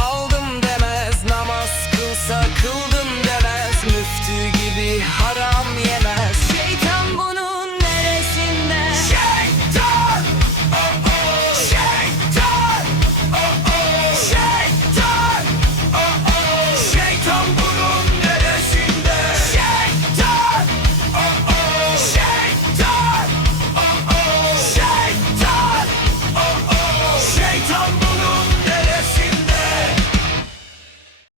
aldım demez Namaz kılsa kıldım demez. Müftü gibi hay